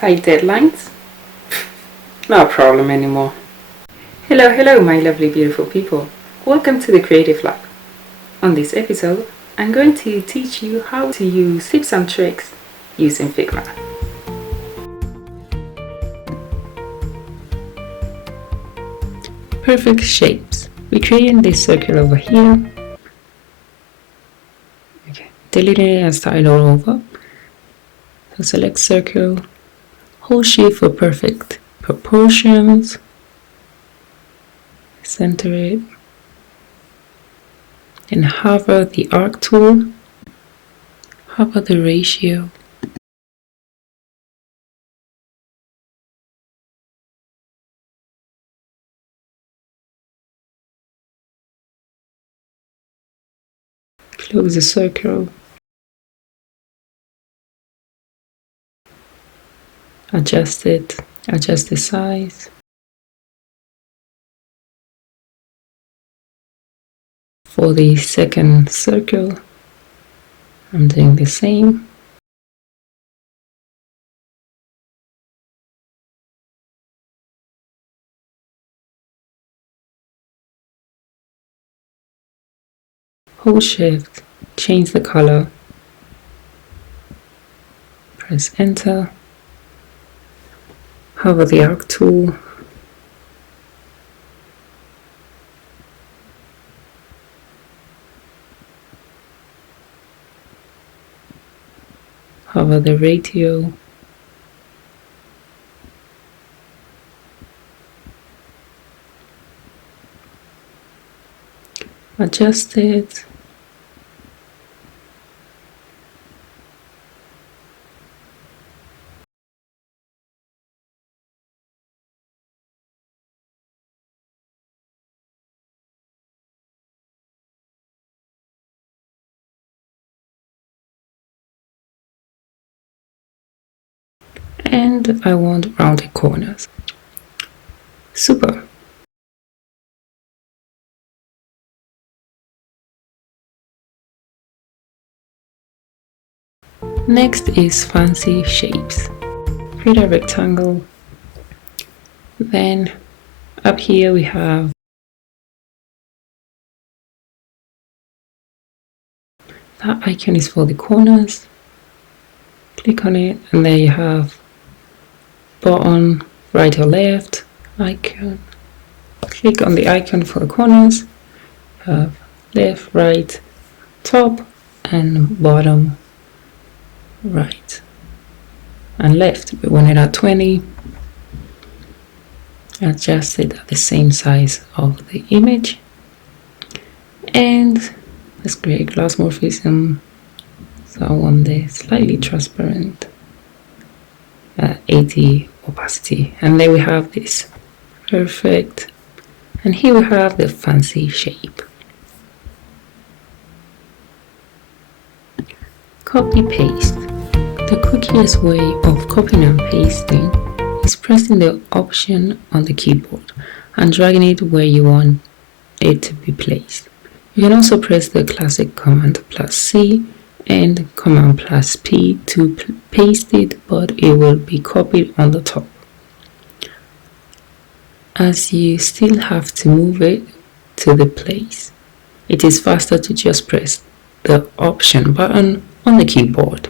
tight deadlines? Not a problem anymore. Hello, my lovely, beautiful people. Welcome to the Creative Lab. On this episode, I'm going to teach you how to use tips and tricks using Figma. Perfect shapes. We're creating this circle over here. Okay, deleting it and start all over. So select circle, hold shift for perfect proportions, center it, and hover the arc tool, hover the ratio, close the circle, adjust it, adjust the size. For the second circle, I'm doing the same. Hold shift, change the color, press enter, hover the arc tool, hover the ratio, adjust it, and I want rounded corners. Super! Next is fancy shapes. Create a rectangle. Then up here we have that icon is for the corners. Click on it and there you have bottom, right or left icon. Click on the icon for the corners. You have left, right, top and bottom, right and left. We want it at 20. Adjust it at the same size of the image. And let's create glass morphism. So I want this slightly transparent, 80 opacity. And then we have this. Perfect. And here we have the fancy shape. Copy paste. The quickest way of copying and pasting is pressing the option on the keyboard and dragging it where you want it to be placed. You can also press the classic Command plus C and Command plus P to paste it, but it will be copied on the top. As you still have to move it to the place, it is faster to just press the Option button on the keyboard.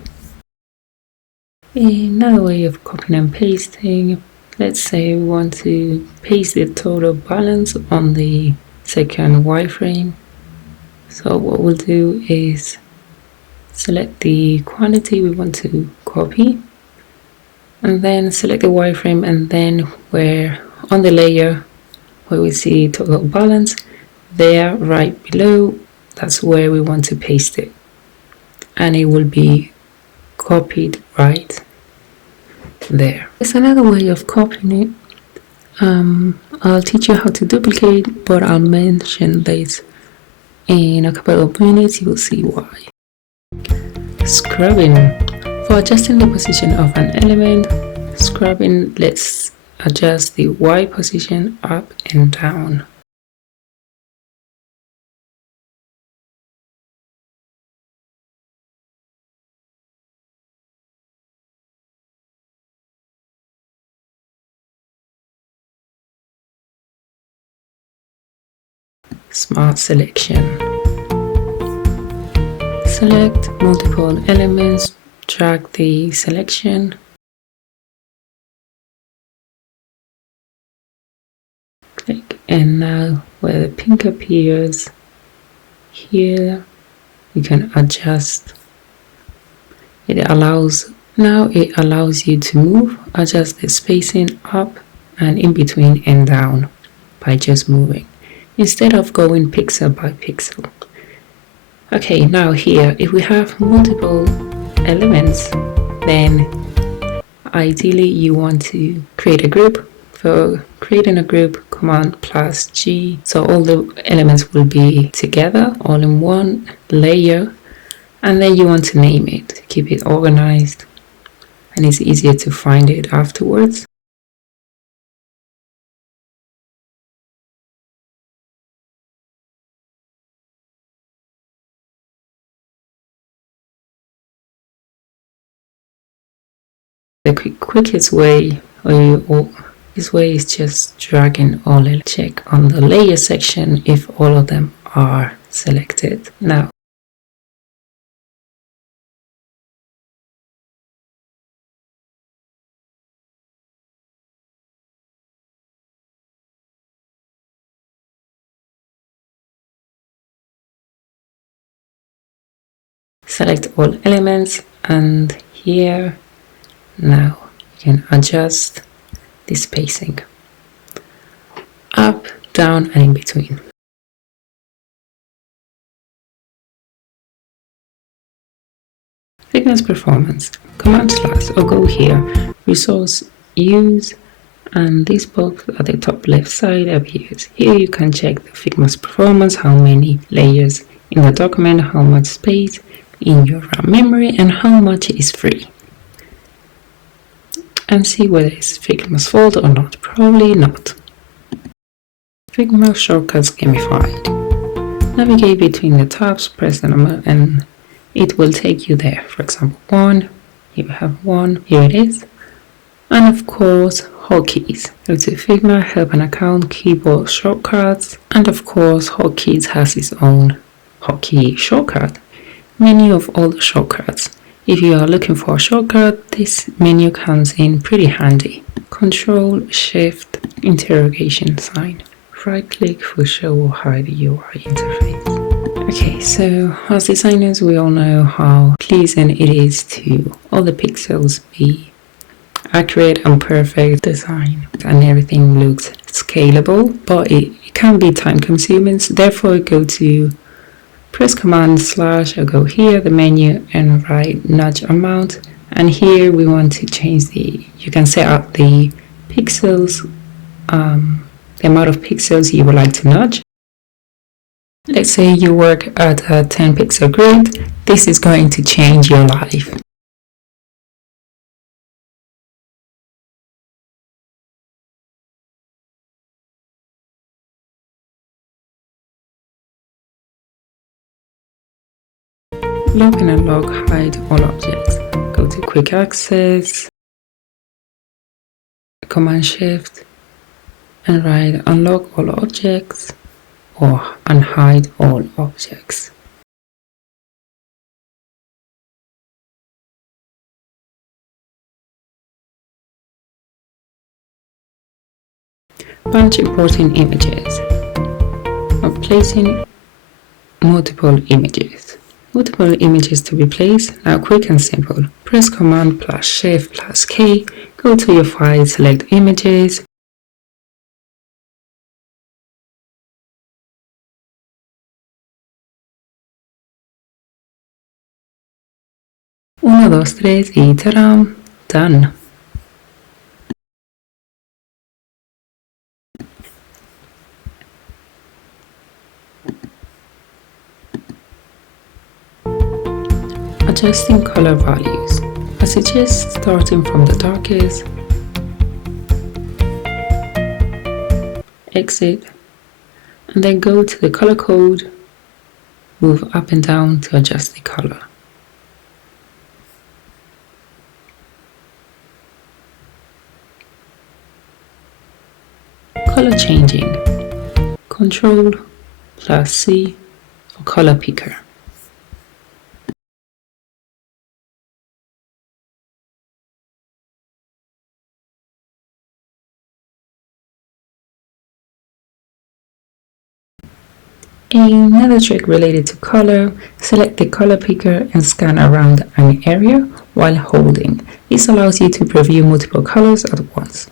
Another way of copying and pasting, let's say we want to paste the total balance on the second wireframe. So what we'll do is select the quantity we want to copy and then select the wireframe, and then where on the layer where we see total balance, there right below, that's where we want to paste it, and it will be copied right there. There's another way of copying it. I'll teach you how to duplicate, but I'll mention this in a couple of minutes. You will see why. Scrubbing. For adjusting the position of an element, scrubbing lets adjust the Y position up and down. Smart Selection. Select multiple elements, drag the selection. Click, and now where the pink appears here, you can adjust. It allows you to move, adjust the spacing up and in between and down by just moving, instead of going pixel by pixel. Okay, now here, if we have multiple elements, then ideally you want to create a group. For creating a group, Command plus G, so all the elements will be together, all in one layer, and then you want to name it to keep it organized, and it's easier to find it afterwards. The quickest way, this way, is just dragging all and check on the layer section if all of them are selected. Now, select all elements, and here, now you can adjust the spacing up, down, and in between. FIGMA'S performance. Command slash or go here, resource use, and this box at the top left side appears. Here you can check the FIGMA'S performance, how many layers in the document, how much space in your RAM memory, and how much is free. And see whether it's FIGMA'S fault or not. Probably not. FIGMA shortcuts gamified. Navigate between the tabs, press the number, and it will take you there. For example, 1, you have 1, here it is. And of course, hotkeys. Go to Figma, help an account, keyboard shortcuts, and of course, hotkeys has its own hotkey shortcut. Menu of all the shortcuts. If you are looking for a shortcut, this menu comes in pretty handy. Control Shift interrogation sign. Right click for show or hide the UI interface. Okay, so as designers, we all know how pleasing it is to all the pixels be accurate and perfect design, and everything looks scalable, but it can be time consuming. So therefore, go to press Command slash or go here, the menu, and write nudge amount. And here we want to change you can set up the pixels, the amount of pixels you would like to nudge. Let's say you work at a 10 pixel grid. This is going to change your life. Lock and unlock, hide all objects. Go to quick access, Command Shift, and write unlock all objects or unhide all objects. Bunch importing images or placing multiple images. Multiple images to be placed. Now quick and simple. Press Command plus Shift plus K. Go to your file, select images. Uno, dos, tres y ta-dam, done. Adjusting color values. I suggest starting from the darkest, exit, and then go to the color code, move up and down to adjust the color. Color changing. Control plus C for color picker. Another trick related to color, select the color picker and scan around an area while holding. This allows you to preview multiple colors at once.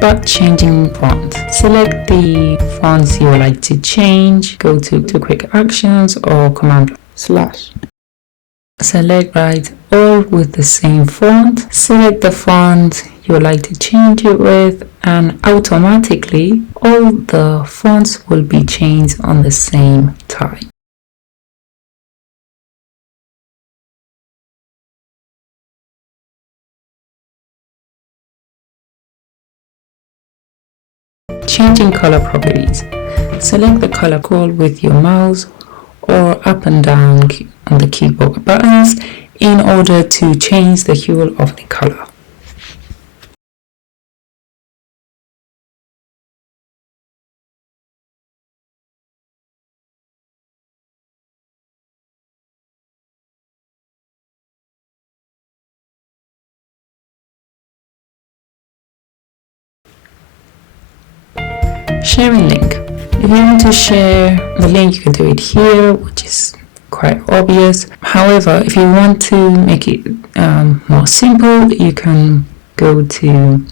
But changing font. Select the fonts you would like to change. Go to quick actions or command slash. Select write all with the same font. Select the font you would like to change it with, and automatically all the fonts will be changed on the same type. Changing color properties. Select the color code with your mouse or up and down on the keyboard buttons in order to change the hue of the color. Sharing link. If you want to share the link, you can do it here, which is quite obvious. However, if you want to make it more simple, you can go to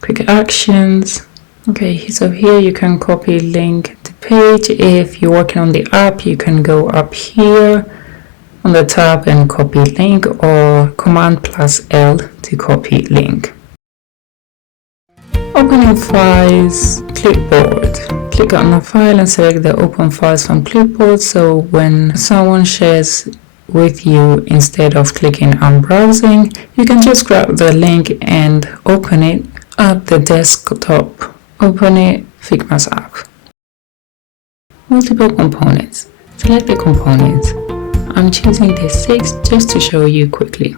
quick actions. Okay, so here you can copy link to page. If you're working on the app, you can go up here on the tab and copy link, or command plus L to copy link. Opening files, clipboard. Click on the file and select the open files from clipboard, so when someone shares with you, instead of clicking on browsing, you can just grab the link and open it at the desktop. Open it, FIGMA'S app. Multiple components. Select the components. I'm choosing the 6 just to show you quickly.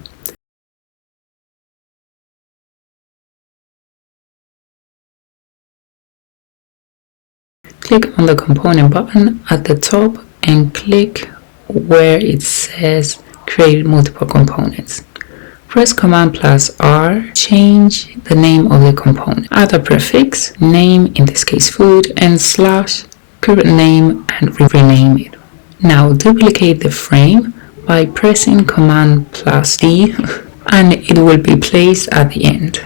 Click on the component button at the top and click where it says create multiple components. Press Command plus R, change the name of the component. Add a prefix, name, in this case food, and slash, current name, and rename it. Now duplicate the frame by pressing Command plus D, and it will be placed at the end,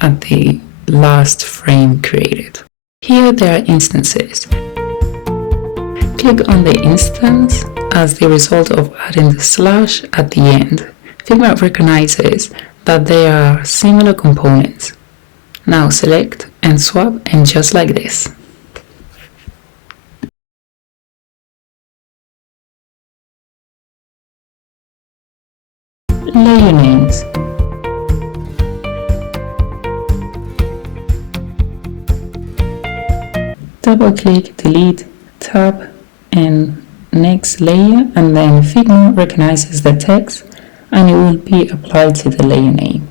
at the last frame created. Here there are instances. Click on the instance as the result of adding the slash at the end. Figma recognizes that they are similar components. Now select and swap, and just like this. Layer names. Double click, delete, tab, and next layer, and then Figma recognizes the text and it will be applied to the layer name.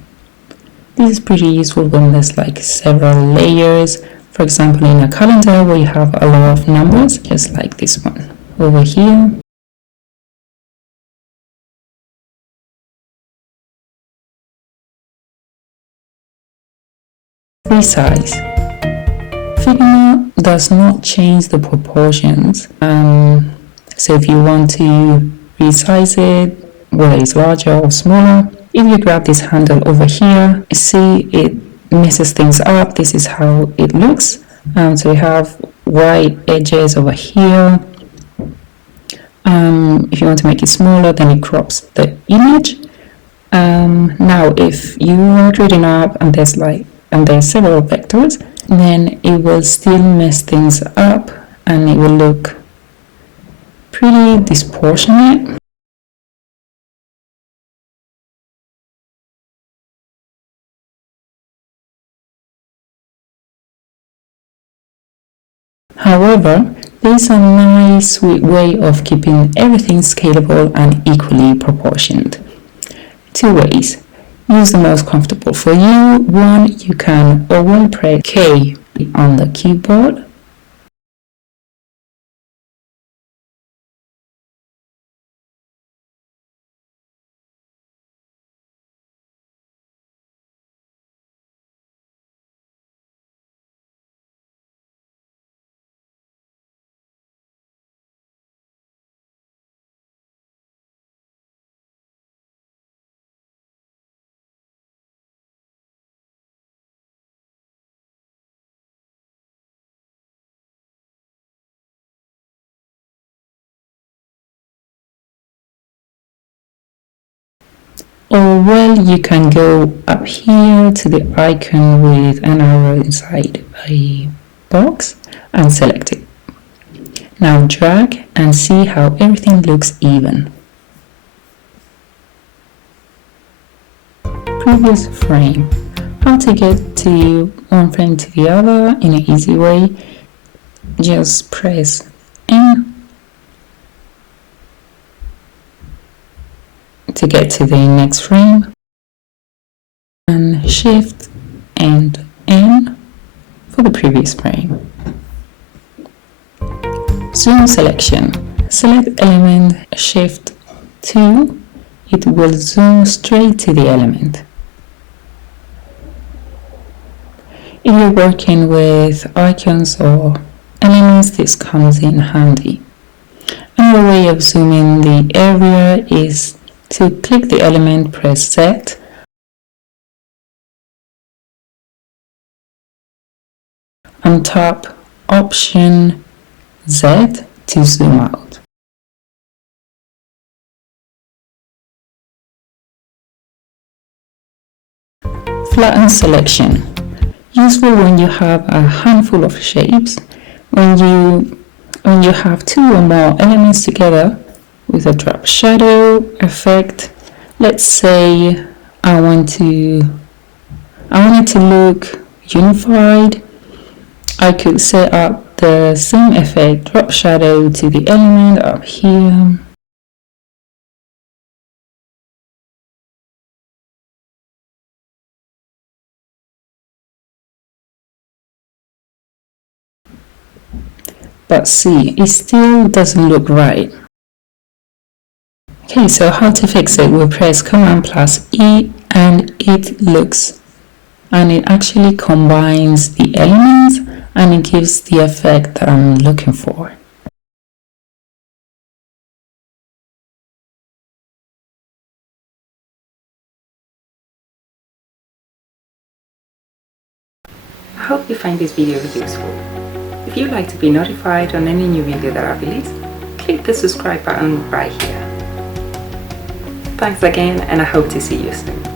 This is pretty useful when there's like several layers. For example, in a calendar where you have a lot of numbers, just like this one over here. Resize. Figma does not change the proportions. So if you want to resize it, whether it's larger or smaller, if you grab this handle over here, see it messes things up. This is how it looks. So we have white edges over here. If you want to make it smaller, then it crops the image. Now, if you are creating an app and there's several vectors, then it will still mess things up and it will look pretty disproportionate. However, This is a nice sweet way of keeping everything scalable and equally proportioned. 2 ways. Use the most comfortable for you. 1, you can Alt press K on the keyboard. Or you can go up here to the icon with an arrow inside a box and select it. Now drag and see how everything looks even. Previous frame. How to get to one frame to the other in an easy way. Just press N to get to the next frame, and Shift and N for the previous frame. Zoom selection. Select element, Shift 2, it will zoom straight to the element. If you're working with icons or elements, this comes in handy. Another way of zooming the area is to click the element, press Z, on top, Option Z to zoom out. Flatten selection. Useful when you have a handful of shapes. When you have 2 or more elements together with a drop shadow effect. Let's say I want it to look unified. I could set up the same effect, drop shadow to the element up here. But see, it still doesn't look right. Okay, so how to fix it? We press Command plus E and it actually combines the elements and it gives the effect that I'm looking for. I hope you find this video useful. If you'd like to be notified on any new video that I release, click the subscribe button right here. Thanks again, and I hope to see you soon.